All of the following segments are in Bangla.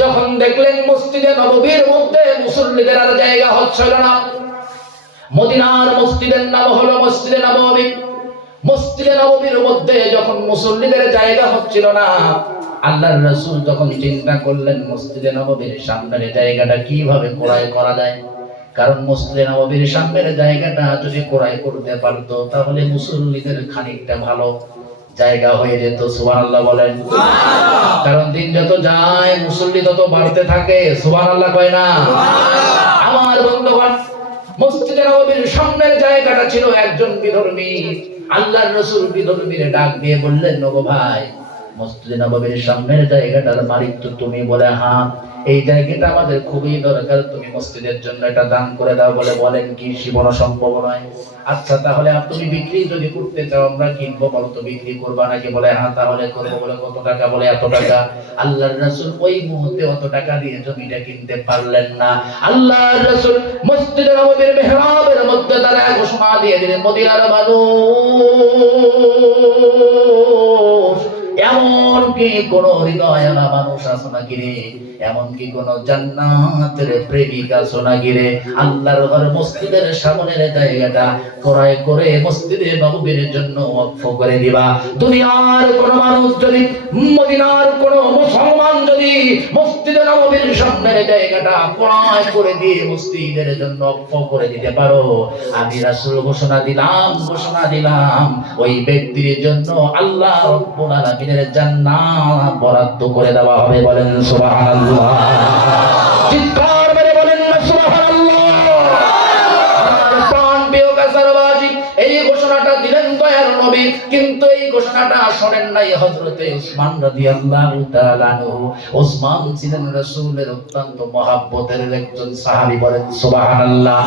যখন দেখলেন মসজিদে নববীর মধ্যে মুসল্লিদের আর জায়গা হচ্ছিল না। মদিনার মসজিদের নাম হলো মসজিদে নববী। মসজিদে নববীর মধ্যে যখন মুসল্লিদের জায়গা হচ্ছিল না, আল্লাহর রাসূল তখন চিন্তা করলেন, মসজিদে নববীর সামনের জায়গাটা কীভাবে ক্রয় করা যায়? কারণ মসজিদে নববীর সামনের জায়গাটা যদি ক্রয় করতে পারতো, তাহলে মুসল্লিদের খানিকটা ভালো। জায়গা হয়ে যেত সুবহানাল্লাহ বলেন। কারণ দিন যত যায় মুসল্লি তত বাড়তে থাকে সুবহানাল্লাহ কয় না? আমার বন্ধুগণ মসজিদে নববীর সামনের জায়গাটা ছিল একজন বিধর্মী। আল্লাহর রসুল বিধর্মীর ডাক দিয়ে বললেন নগো ভাই মসজিদে নববীর সামনের জায়গাটার মালিক তো তুমি বলে হ্যাঁ এই জায়গাটা আমাদের খুবই দরকার। তুমি মসজিদের জন্য এটা দান করে দাও বলে বলেন কি? জীবন সম্ভব নয়। আচ্ছা তাহলে তুমি বিক্রি যদি করতে চাও, আমরা কিনবো। বলো তো, বিক্রি করবা নাকি? বলে হ্যাঁ তাহলে করব বলে কত টাকা? বলে, এত টাকা। আল্লাহর রাসূল ওই মুহূর্তে অত টাকা দিয়ে জমিটা কিনতে পারলেন না। আল্লাহর রাসূল মসজিদে নববীর মেহরাবের মধ্যে তারা ঘোষণা দিয়ে দিলেন, মদিনার মানুষ এমন কি কোন হৃদয় মানুষ আছে নাকি রে? এমন কি কোন জান্নাতের প্রেমিক আছে নাকি রে? আল্লাহর ঘর মসজিদের সামনের জায়গাটা ক্রয় করে মসজিদে নববীর জন্য ওয়াকফ করে দিবা। দুনিয়ার কোন মানুষ যদি, মদিনার কোন মুসলমান যদি মসজিদে নববীর সামনের জায়গাটা ক্রয় করে দিয়ে মসজিদের জন্য ওয়াকফ করে দিতে পারো। আমি রাসূল ঘোষণা দিলাম ঘোষণা দিলাম, ওই ব্যক্তির জন্য আল্লাহ রব্বুল আলামিনের জান্নাত বরাদ্দ করে দেওয়া হবে বলেন সুবহানাল্লাহ। চিৎকার নবী কিন্তু এই ঘোষণাটা শোনেন নাই হযরতে উসমান রাদিয়াল্লাহু তাআলা উসমান ছিলেন রাসূলের অত্যন্ত মহাব্বতের একজন সাহাবী বলেন, সুবহানাল্লাহ।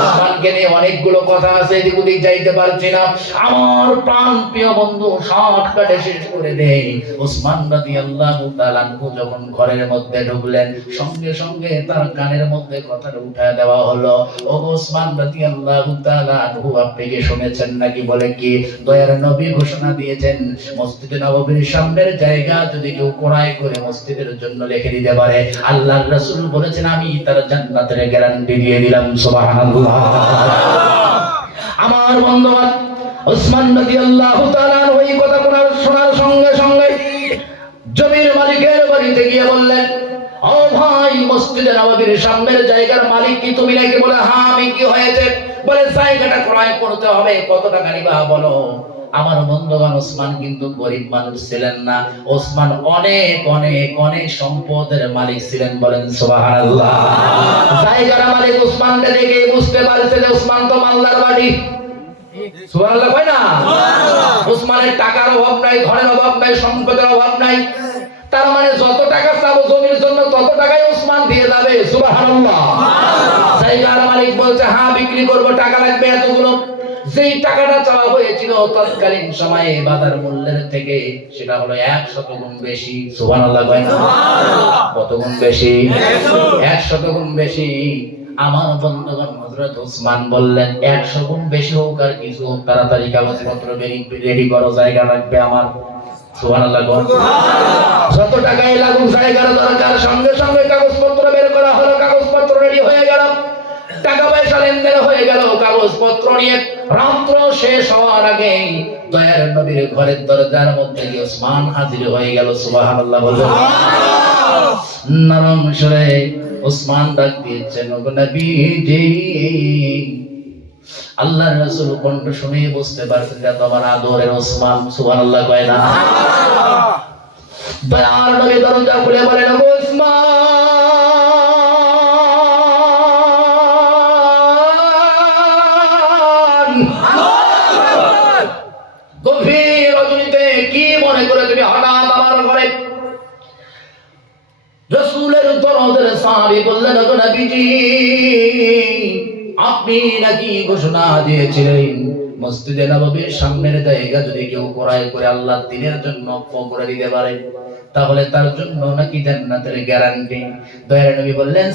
উসমানকে নিয়ে অনেকগুলো কথা আছে এদিক ওদিক যাইতে পারছি না। আমার প্রাণ প্রিয় বন্ধু, শর্টকাটে শেষ করে দেই। উসমান রাদিয়াল্লাহু তাআলা যখন ঘরের মধ্যে ঢুকলেন, সঙ্গে সঙ্গে তার কানের মধ্যে কথাটা উঠায় দেওয়া হলো ও ওসমান রাদিয়াল্লাহু তাআলা আপনি কি শুনেছেন নাকি? বলে কি দয়ার নবী ঘোষণা দিয়েছেন, মসজিদে নববীর সামনের জায়গা যদি কেউ ক্রয় করে মসজিদের জন্য লিখে দিতে পারে। আল্লাহর রাসূল বলেছেন, আমি তার জান্নাতের গ্যারান্টি দিয়ে দিলাম। সুবহানাল্লাহ। আমার বন্ধুগণ ওসমান রাদিয়াল্লাহু তাআলা এই কথা শোনার সঙ্গে সঙ্গে জমির মালিকের বাড়িতে গিয়ে বললেন, ও ভাই, মসজিদে নববীর সামনের জায়গার মালিক কি? তুমি নাকি বলে হ্যাঁ আমি কি হয়েছে? বলে জায়গাটা ক্রয় করতে হবে কত টাকা নিবা বলো? আমার বন্ধুগণ ওসমান কিন্তু গরিব মানুষ ছিলেন না। ওসমান অনেক অনেক অনেক সম্পদের মালিক ছিলেন বলেন সুবহানাল্লাহ। জায়গার মালিক ওসমানকে দেখে বুঝতে পারছে যে ওসমান তো মালদার বাড়ি। সুবহানাল্লাহ কয় না? ওসমানের টাকার অভাব নাই ঘরের অভাব নাই সম্পদের অভাব নাই। তার মানে যত টাকা চাবো জমির জন্য তত টাকাই ওসমান দিয়ে যাবে সুবহানাল্লাহ। জায়গার মালিক বলছে হ্যাঁ বিক্রি করব টাকা লাগবে এতগুলো। যেই টাকাটা চাওয়া হয়েছিল তৎকালীন সময়ে বাজার মূল্যের থেকে সেটা হলো একশত গুণ বেশি। সুবহানাল্লাহ কয় না? কত গুণ বেশি? একশত। গুণ বেশি। আমার বন্ধুগণ হযরত ওসমান বললেন একশো গুণ বেশি হোক আর কিছু হোক তাড়াতাড়ি কাগজপত্র রেডি করো জায়গা লাগবে আমার। যত টাকাই লাগুক জায়গার দরকার সঙ্গে সঙ্গে কাগজপত্র বের করা হলো কাগজপত্র রেডি হয়ে গেল। টাকা পয়সা লেনদেন হয়ে গেল কাগজপত্র নিয়ে রাত্র শেষ হওয়ার আগে দয়ার নবীর ঘরের দরজার মধ্যে গিয়ে ওসমান হাজির হয়ে গেল সুবহানাল্লাহ বলে নরম সুরে ওসমান ডাক দিয়েছেন নবীজি আল্লাহর রাসূল কণ্ঠ শুনে বুঝতে পারছেন যে তোমার আদরের ওসমান সুবহানাল্লাহ কয় না? দয়ার নবী দরজা খুলে বলেন ওসমান ঘোষণা দিয়েছিলেন। মসজিদে নববীর সামনের জায়গা যদি কেউ ক্রয় করে আল্লাহ দিনের জন্য করে দিতে পারে, তাহলে তার জন্য নাকি জান্নাতের গ্যারান্টি। দয়ার নবী বললেন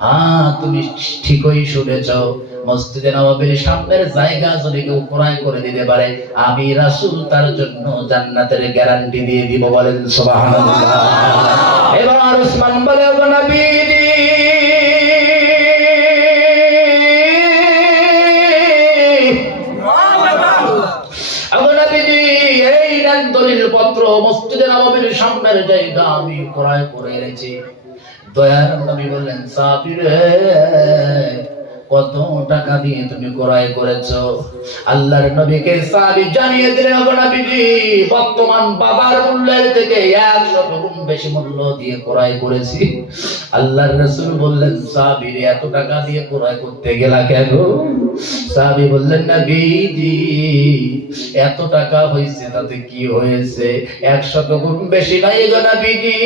হ্যাঁ তুমি ঠিকই শুনেছ। মসজিদে নববীর সামনের জায়গা যদি কেউ করে দিতে পারে, আমি রাসূল তার জন্য জান্নাতের গ্যারান্টি দিয়ে দিব বলেন সুবহানাল্লাহ। এবার উসমান বলে "ওগো নেন দলিল পত্র মসজিদে নববীর জায়গা আমি ক্রয় করে দয়ার নবী বললেন সাহাবী রে কত টাকা দিয়ে তুমি ক্রয় করেছ? আল্লাহর নবীকে সাহাবী জানিয়ে দিলেন বর্তমান বাজার মূল্যের থেকে 100 গুণ বেশি মূল্য দিয়ে ক্রয় করেছি। আল্লাহর রাসূল বললেন সাহাবী এত টাকা দিয়ে ক্রয় করতে গেলা কেন? সাহাবী বললেন নবীজি এত টাকা হয়েছে, তাতে কি হয়েছে? 100 গুণ বেশি নাই গো নবীজি।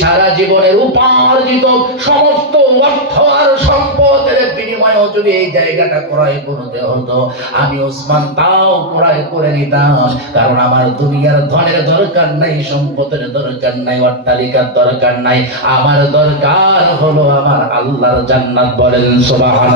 সারা জীবনের উপার্জিত সমস্ত অর্থ আর সম্পদের বিনিময়ে যদি এই জায়গাটা ক্রয় করতে হতো, আমি ওসমান তাও ক্রয় করে নিতাম। কারণ আমার দুনিয়ার ধনের দরকার নাই, সম্পদের দরকার নাই, অট্টালিকার দরকার নাই। আমার দরকার হলো আমার আল্লাহর জান্নাত বলেন, সুবহানাল্লাহ।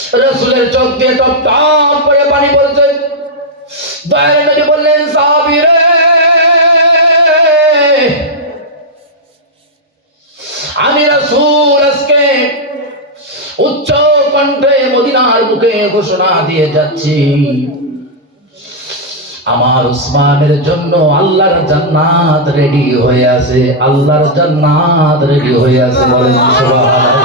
রাসূলের চোখ দিয়ে টপ টপ করে পানি পড়ছে। দয়াল নবী বললেন, সাহাবী আমি রাসূল আজকে উচ্চ কণ্ঠে মদিনার বুকে ঘোষণা দিয়ে যাচ্ছি। আমার উসমানের জন্য আল্লাহর জান্নাত রেডি হয়ে আছে, আল্লাহর জান্নাত রেডি হয়ে আছে বলেন সুবহানাল্লাহ।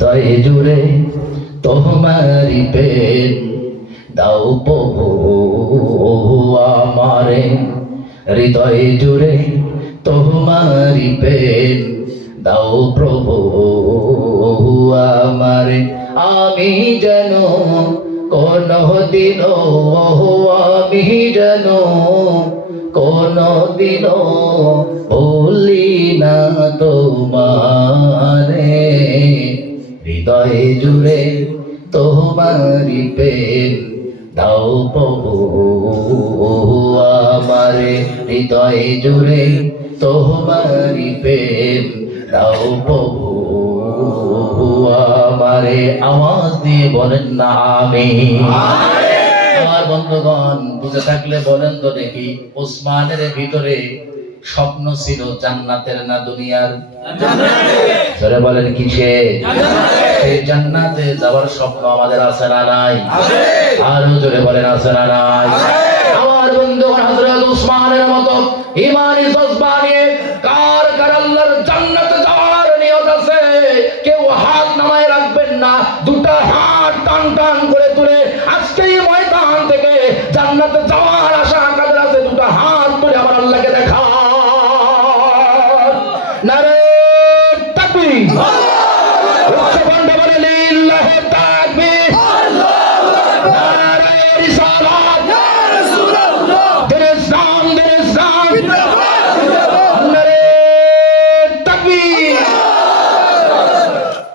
হৃদয়ে জুড়ে তোমারি প্রেম। দাও প্রভু আমারে, হৃদয়ে জুড়ে তোমারি প্রেম। দাও প্রভু আমারে, আমি যেন কোন দিন আমি যেন কোন দিন ভুলি না তোমারে হৃদয়ে জুড়ে তোমারি প্রেম। দাও প্রভু আমারে হৃদয়ে জুড়ে তোমারি প্রেম। দাও প্রভু আমারে আওয়াজ দিয়ে বলেন না আমি আমার বন্ধুগণ বুঝে থাকলে বলেন তো দেখি ওসমানের ভিতরে স্বপ্ন ছিল জান্নাতের না দুনিয়ার। জোরে বলেন কিসে? সেই জান্নাতে যাওয়ার স্বপ্ন আমাদের আছে না নাই? আরও জোরে বলেন আছে না নাই? আমার বন্ধু হযরত উসমানের মতো ইমানি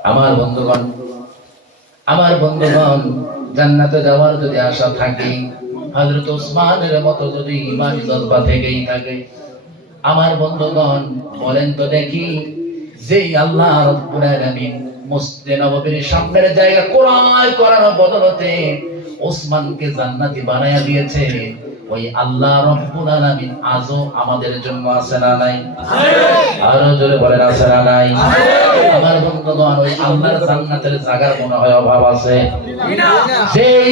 আমার বন্ধুগণ আমার বন্ধুগণ, জান্নাতে যাওয়ার যদি আশা থাকে, হযরত ওসমানের মতো যদি ইমানি জজবা থেকেই থাকে, আমার বন্ধুগণ, বলেন তো দেখি যে আল্লাহ রব্বুল আলামিন মসজিদে নববীর সামনের জায়গা কোরআন করার বদলতে ওসমানকে জান্নাতি বানায়া দিয়েছে। ওই আল্লাহ রব্বুল আলামিন আজও আমাদের জন্য আছে না নাই? আরও জোরে বলেন, আছে না নাই? আমার বন্ধুগণ, ওই আল্লাহর জান্নাতের জায়গার মনে হয় অভাব আছে। সেই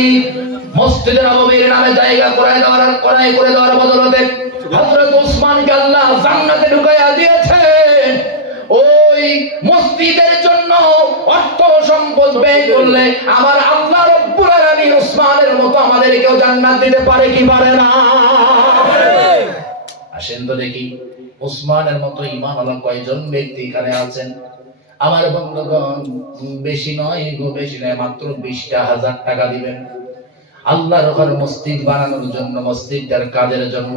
মসজিদে নববীর নামে জায়গা করে দেওয়ার করাই করে দেওয়ার বদলতে হযরত ওসমানকে আল্লাহ জান্নাতে ঢুকাইয়া দিয়েছেন ওই মসজিদের জন্য অর্থ সম্পদ ব্যয় করলে আমার আল্লাহ রব্বুল আলামিন ওসমানের মতো আমাদেরকেও জান্নাত দিতে পারে কি পারে না? আসেন তো দেখি ওসমানের মতো ইমান আলা কয়জন ব্যক্তি এখানে আছেন? আমার বন্ধুগণ, বেশি নয় গো, বেশি নয়, মাত্র বিশটা হাজার টাকা দিবেন। আল্লাহর ঘর মসজিদ বানানোর জন্য, মসজিদটার কাজের জন্য।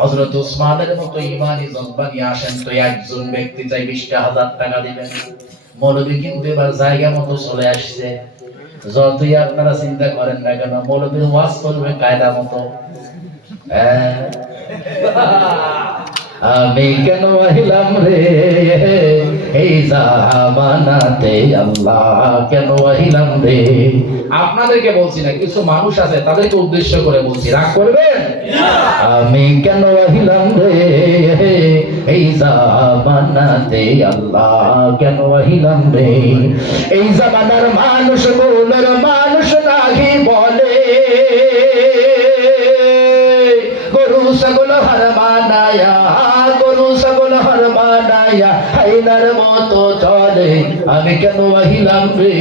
হযরত উসমানের মতো ইমানি জজবা আসেন তো একজন ব্যক্তি চাই বিশটা হাজার টাকা দিবেন। মৌলবি কিন্তু এবার জায়গা মতো চলে আসছে। যতই আপনারা চিন্তা করেন না কেন মৌলবীর ওয়াজ করবে কায়দা মতো। হ্যাঁ। আমি কেন আহিলাম রে? এই জামানাতে আল্লাহ কেন আহিলাম রে? আপনাদেরকে বলছি না, কিছু মানুষ আছে, তাদেরকে উদ্দেশ্য করে বলছি, রাগ করবেন? আমি কেন আহিলাম রে? এই জামানাতে আল্লাহ কেন আহিলাম রে? এই জামানার মানুষ মানুষ নাহি বলে। ছাগল হার মানায়া গরু ছাগল হার মানায়া হাইনার মতো চলে। আমি কেন আহিলাম রে?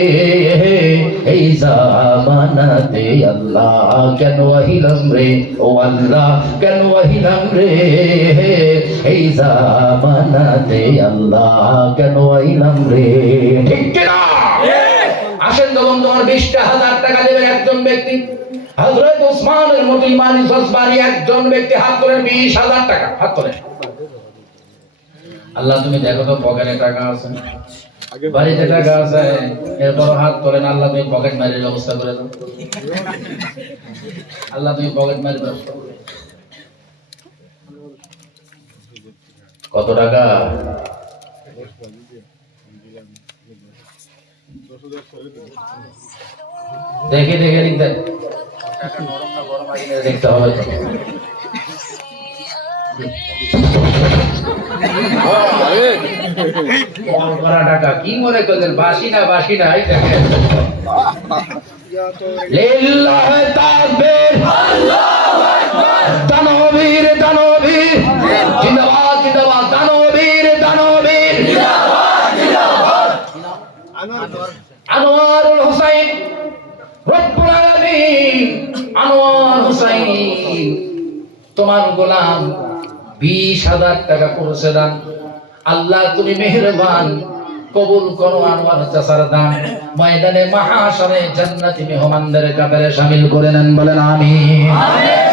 এই জামানাতে আল্লাহ কেন আহিলাম রে? ও আল্লাহ, কেন আহিলাম রে? এই জামানাতে আল্লাহ কেন আহিলাম রে? ঠিক কিনা? আসেন তখন তোমার বিশটা হাজার টাকা দেবে একজন ব্যক্তি। হজরত মতো ইমানি একজন ব্যক্তি হাত বিশ হাজার টাকা, হাত আল্লাহ, তুমি দেখো তো পকেটে টাকা আছে। বাড়িতে টাকা আছে এরপর হাত আল্লাহ, তুমি পকেট মারির ব্যবস্থা করে দাও। আল্লাহ, তুমি পকেট মারির ব্যবস্থা। কত টাকা? দেখে দেখে লিখতেন দেখতে হবে কি মনে করলেন? বাসি না বাসি না দেখেন। লিল্লাহ তাকবীর। দানবীর দানবীর। জিন্দাবাদ জিন্দাবাদ দানবীর দানবীর আনোয়ারুল হুসাইন। রব্বুল আলামিন আনোয়ার হুসাইন। তোমার গোলাম বিশ হাজার টাকা করেছে দান। আল্লাহ, তুমি মেহেরবান। কবুল করো আনোয়ার চাচার দান। ময়দানে মহাশরে জান্নাতি মেহমানদের কাতারে শামিল করে নেন বলেন আমিন।